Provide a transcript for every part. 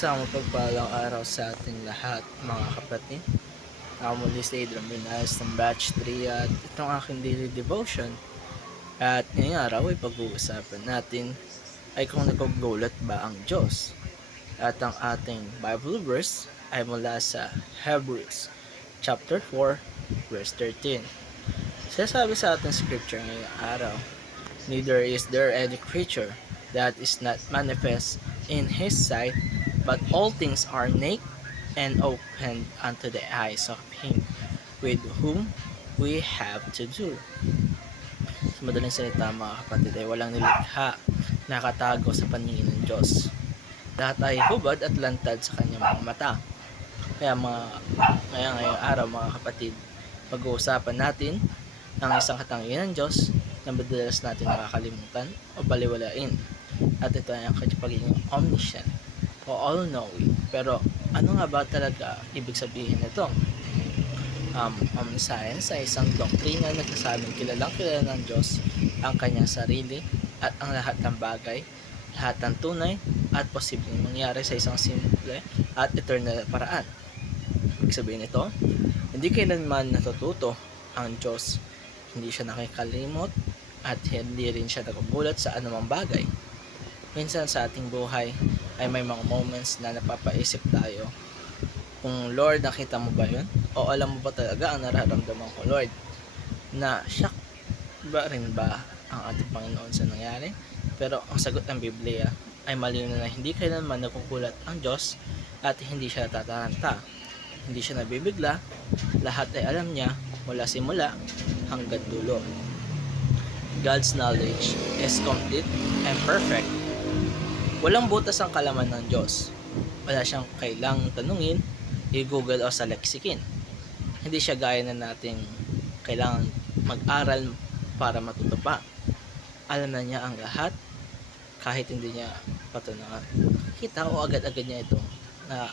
Isang mapagpalang araw sa ating lahat, mga kapatid. Ako muli si Adrian Bernales ng Batch 3 at itong aking daily devotion. At ngayong araw ay pag-uusapan natin ay kung nagkugulat ba ang Diyos. At ang ating Bible verse ay mula sa Hebrews chapter 4 verse 13. Sinasabi sa ating scripture ngayong araw, "Neither is there any creature that is not manifest in His sight, but all things are naked and opened unto the eyes of Him with whom we have to do." Sa madaling salita, mga kapatid, ay walang nilikha nakatago sa paningin ng Diyos. Lahat ay hubad at lantad sa kanyang mga mata. Kaya ngayong araw, mga kapatid, pag-uusapan natin ang isang katangian ng Diyos na madalas natin nakakalimutan o baliwalain. At ito ay ang kanyang pagiging omniscient o all-knowing. Pero ano nga ba talaga ibig sabihin nito? Omniscience ay isang doktrina na nagsasabing kilala ng Diyos ang kanyang sarili at ang lahat ng bagay, lahat ng tunay at posibleng mangyari sa isang simple at eternal paraan. Ibig sabihin nito, hindi kailanman natututo ang Diyos, hindi siya nakikalimot at hindi rin siya nagugulat sa anumang bagay. Minsan sa ating buhay ay may mga moments na napapaisip tayo kung Lord, nakita mo ba yun? O alam mo ba talaga ang nararamdaman ko, Lord? Na shock ba rin ba ang ating Panginoon sa nangyari? Pero ang sagot ng Biblia ay malinaw na hindi kailanman nakukulat ang Diyos at hindi siya natataranta. Hindi siya nabibigla, lahat ay alam niya mula simula hanggang dulo. God's knowledge is complete and perfect. Walang butas ang kalaman ng Diyos. Wala siyang kailangang tanungin, i-google o sa lexikin. Hindi siya gaya na nating kailangan mag-aral para matuto pa. Alam na niya ang lahat kahit hindi niya patunayan. Kita o agad-agad niya ito na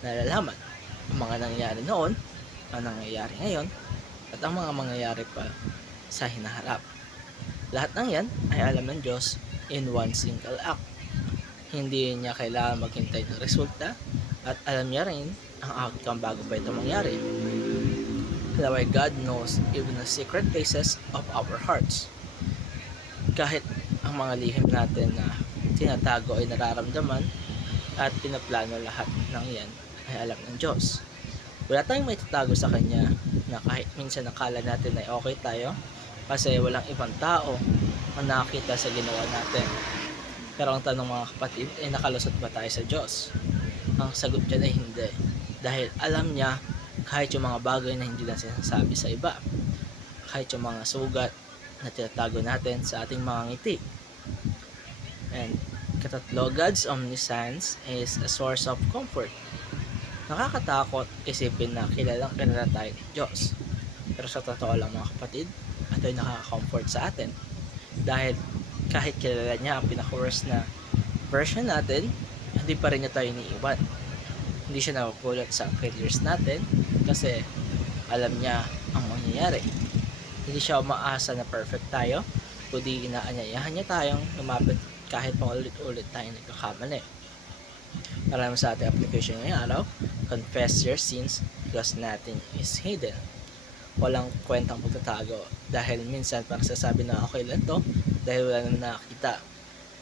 nalalaman. Ang mga nangyayari noon, ang nangyayari ngayon, at ang mga mangyayari pa sa hinaharap. Lahat ng yan ay alam ng Diyos in one single act. Hindi niya kailangan maghintay ng resulta at alam niya rin ang outcome bago pa ito mangyari. That's why God knows even the secret places of our hearts. Kahit ang mga lihim natin na tinatago ay nararamdaman at pinaplano, lahat ng yan ay alam ng Diyos. Wala tayong may tatago sa Kanya na kahit minsan nakala natin ay okay tayo kasi walang ibang tao ang nakakita sa ginawa natin. Pero ang tanong, mga kapatid, ay nakalusot ba tayo sa Diyos? Ang sagot dyan ay hindi. Dahil alam niya kahit yung mga bagay na hindi na sinasabi sa iba. Kahit yung mga sugat na tinatago natin sa ating mga ngiti. And katatlo, God's omniscience is a source of comfort. Nakakatakot isipin na kilala tayo ng Diyos. Pero sa totoo lang, mga kapatid, ito ay nakaka-comfort sa atin. Dahil kahit kilala niya ang pinaka-worst na version natin, hindi pa rin niya tayo iniiwan. Hindi siya nakukulat sa failures natin kasi alam niya ang mangyayari. Hindi siya umaasa na perfect tayo, kundi inaanyayahan niya tayong lumapit kahit pa ulit-ulit tayong nagkakamali. Para sa ating application ngayong araw, confess your sins because nothing is hidden. Walang kwentang pagtatago dahil minsan parang sasabi na okay lang to dahil wala naman nakakita.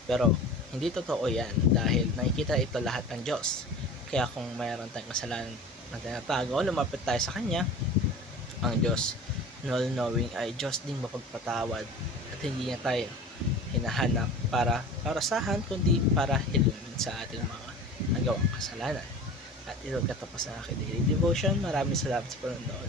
Pero hindi totoo yan dahil nakikita ito lahat ng Diyos. Kaya kung mayroon tayong kasalanan na tinatago, lumapit tayo sa Kanya, ang Diyos all-knowing ay Diyos ding mapagpatawad at hindi niya tayo hinahanap para parasahan kundi para hilumin sa ating mga nagawang kasalanan. At ito katapos ang aking daily devotion. Maraming salamat sa panonood.